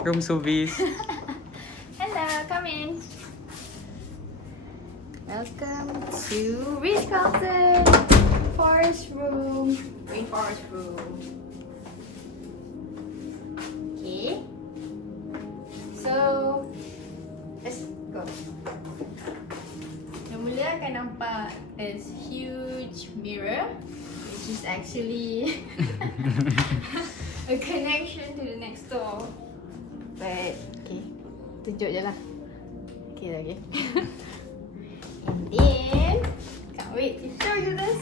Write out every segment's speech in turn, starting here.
Room service. Hello, come in. Welcome to Ritz-Carlton Forest Room. Rainforest Room. Okay. So, let's go. Mula akan nampak this huge mirror, which is actually a connection to the next door. But okay, tunjuk je lah. Okay lagi. And then can't wait to show you this.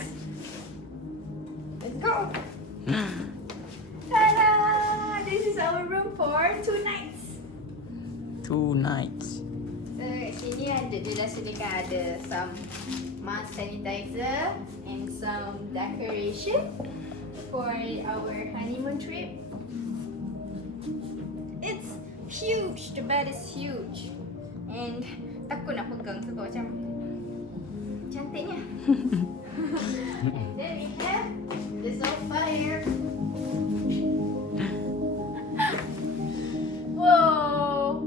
Let's go. Ta-da! This is our room for 2 nights. 2 nights. So kat sini dia dah sediakan ada some mask sanitizer and some decoration for our honeymoon trip. It's huge. The bed is huge. And takut nak pegang sebab macam cantiknya. And then we have the sofa here. Whoa!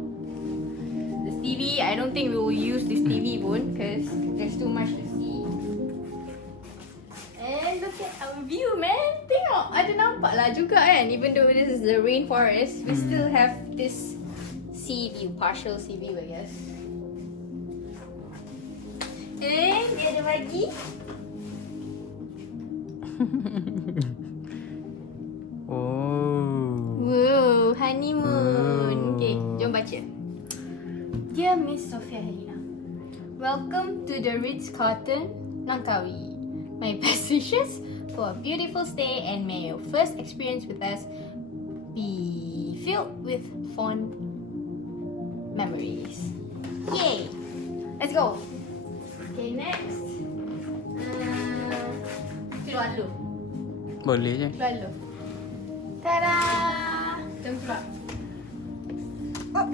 This TV, I don't think we will use this TV pun because there's too much to see. And look at our view, man. Tengok, ada nampak lah juga kan. Even though this is the rainforest, we still have this sea view, partial sea view, I guess. And dia ada lagi. Oh. Wow, honeymoon. Okay, jom baca. Dear Miss Sophia Helena, welcome to the Ritz-Carlton, Langkawi. My best wishes for a beautiful stay and may your first experience with us be filled with fond memories. Yay! Let's go. Okay, next. Keluar dulu. Boleh je. Keluar dulu. Tada! Jom keluar. Oh.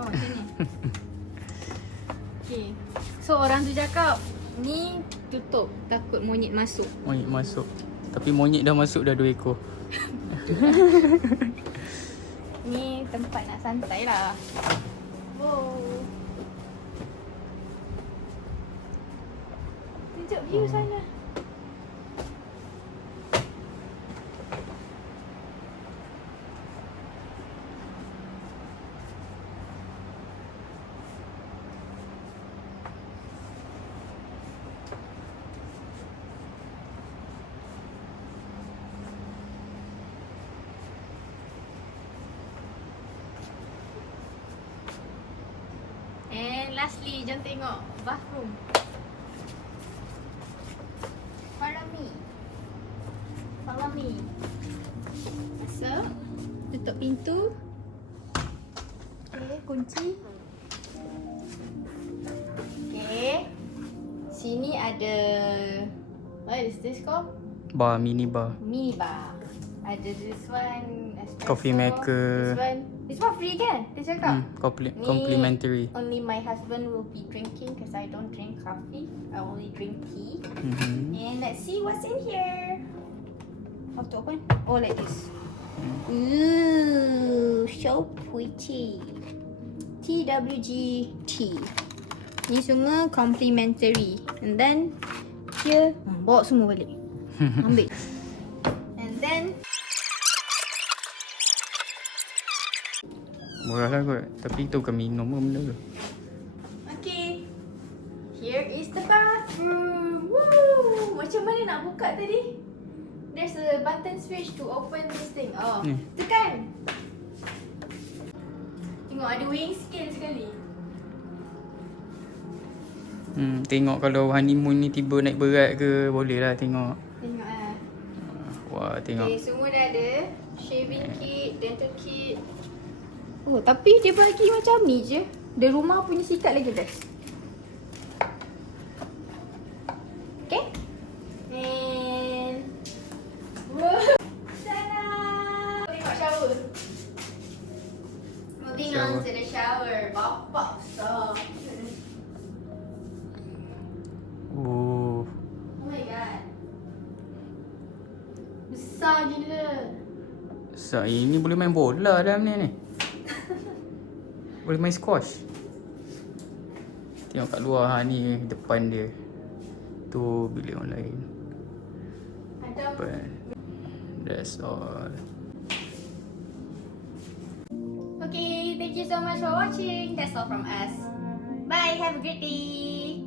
Oh, sini. Okay. So, orang tu cakap, ni tutup. Takut monyet masuk. Monyet masuk. Tapi monyet dah masuk dah 2 ekor. Ni tempat nak santai lah. Wow. Tunjuk view sana. And lastly, jom tengok bathroom. Follow me. Follow me. So, tutup pintu. Okay, kunci. Okay. Sini ada, what is this called? Bar, mini bar. Mini bar. Ada this one, espresso. Coffee maker. This one free kan? Dia cakap. Ni Complimentary. Only my husband will be drinking because I don't drink coffee. I only drink tea. And let's see what's in here. How to open? Oh, like this. Ooh, so pretty. TWG tea. Ni semua complimentary. And then here, bawa semua balik. Ambil. And then Murah lah kot. Tapi tu bukan minum ke benda tu. okay. Here is the bathroom. Woo! Macam mana nak buka tadi? There's a button switch to open this thing. Oh, tekan. Tengok ada weighing scale sekali. Tengok kalau honeymoon ni tiba naik berat ke, boleh lah tengok. Tengok lah. Wah, tengok. Okay, semua dah ada. Shaving kit, dental kit. Oh, tapi dia bagi macam ni je. Dia rumah punya sikat lagi best. Okay. And wow. Ta-da! Tengok shower. Moving on to the shower. Bapak besar. Oh. Oh my god. Besar gila. So, ini boleh main bola dalam ni. Boleh main squash. Tengok kat luar ni depan dia. Tu bilik orang lain. But that's all. Okay, thank you so much for watching. That's all from us. Bye, have a great day.